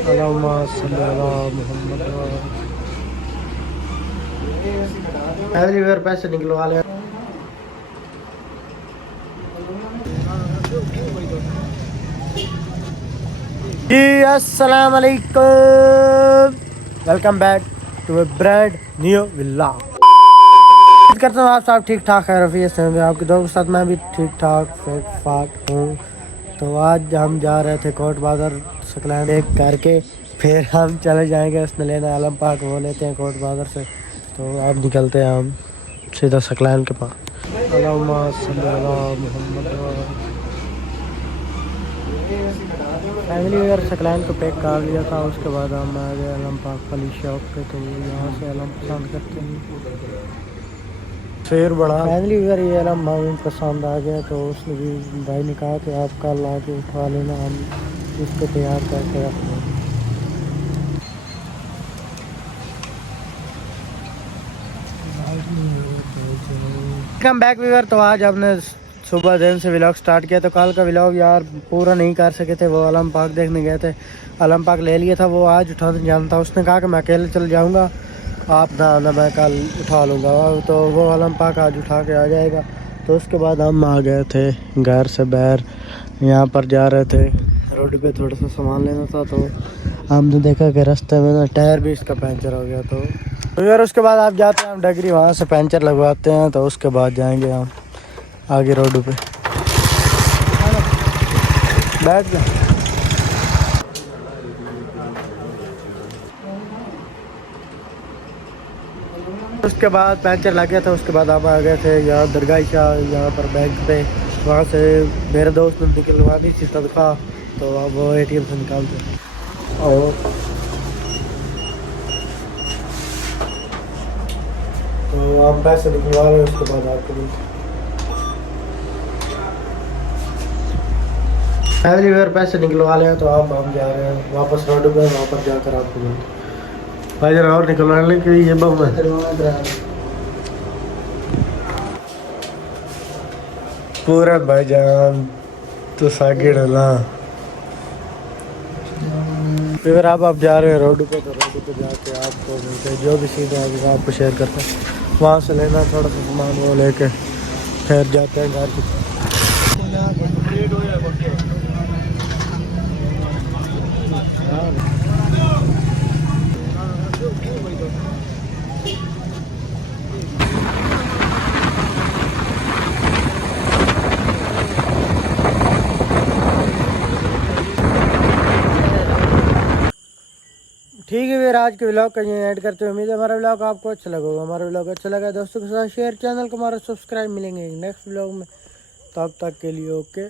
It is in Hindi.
अल्लाहुम्मा सल्ली अला मुहम्मद। एवरीवेयर पैसे निकलवा ले। जी अस्सलाम वालेकुम, welcome back to a brand new vlog. करता हूँ आप सब ठीक ठाक है, रफ़ी से आपके दोस्त के साथ मैं भी ठीक ठाक फिट फाट हूँ। तो आज हम जा रहे थे कोट बाज़ार सकलैंड एक करके, फिर हम चले जाएंगे उसने लेना आलम पार्क, वो लेते हैं कोट बाज़ार से। तो अब निकलते हैं हम सीधा सकलैंड के पास। अल्लाहुम्मा सल्ली अला मुहम्मद। फैमिली वेयर सकलैंड को पैक कर लिया था, उसके बाद हम आ गए आलम पार्क वाली शॉप पे। तो यहाँ से आलम पसंद करते हैं, शेर बड़ा फैमिली वेयर ये आलम हमें पसंद आ गया। तो उसने भी भाई ने कहा कि आप कल आके उठा लेना, हम इसको तैयार करके रख देंगे। Welcome back viewer. तो आज हमने सुबह दिन से व्लॉग स्टार्ट किया। तो कल का व्लॉग यार पूरा नहीं कर सके थे, वो आलम पार्क देखने गए थे, आलम पार्क ले लिया था। वो आज उठा जाना था, उसने कहा कि मैं अकेले चल जाऊंगा, आप ना मैं कल उठा लूँगा। तो वो आलम पार्क आज उठा के आ जाएगा। तो उसके बाद हम आ गए थे घर से बाहर, यहाँ पर जा रहे थे रोड पे थोड़ा सा सामान लेना था। तो हमने देखा कि रास्ते में ना टायर भी इसका पंचर हो गया। तो यार उसके बाद आप जाते हैं हम डगरी, वहाँ से पंचर लगवाते हैं। तो उसके बाद जाएंगे हम आगे रोड पे। बैठ जा। उसके बाद पंचर लग गया था, उसके बाद हम आ गए थे यहाँ दरगाह शाह, यहाँ पर बैंक पे। वहाँ से मेरे दोस्त ने निकलवानी थी तनख्वाह, तो अब वो ATM से निकालते और तो आप पैसे निकलवा रहे हैं। उसके बाद आपको फैमिली वेयर पैसे निकलवा लें। तो अब हम जा रहे हैं वापस रोड पे, वहाँ पर जाकर आपको मिलते भाई जरा और निकलवाने के लिए ये बम है पूरा भाईजान तो सागे डला। फिर आप जा रहे हैं रोड पे। तो रोड पे जाके आपको मिलते हैं, जो भी सीधा है आपको शेयर करते हैं। वहाँ से लेना थोड़ा सा सामान, वो लेके फिर जाते हैं घर की। ठीक है फिर आज के व्लॉग का ये ऐड करते हुए उम्मीद है हमारा व्लॉग आपको अच्छा लगा होगा। हमारा व्लॉग अच्छा लगा दोस्तों के साथ शेयर, चैनल को हमारा सब्सक्राइब। मिलेंगे नेक्स्ट व्लॉग में, तब तक के लिए ओके।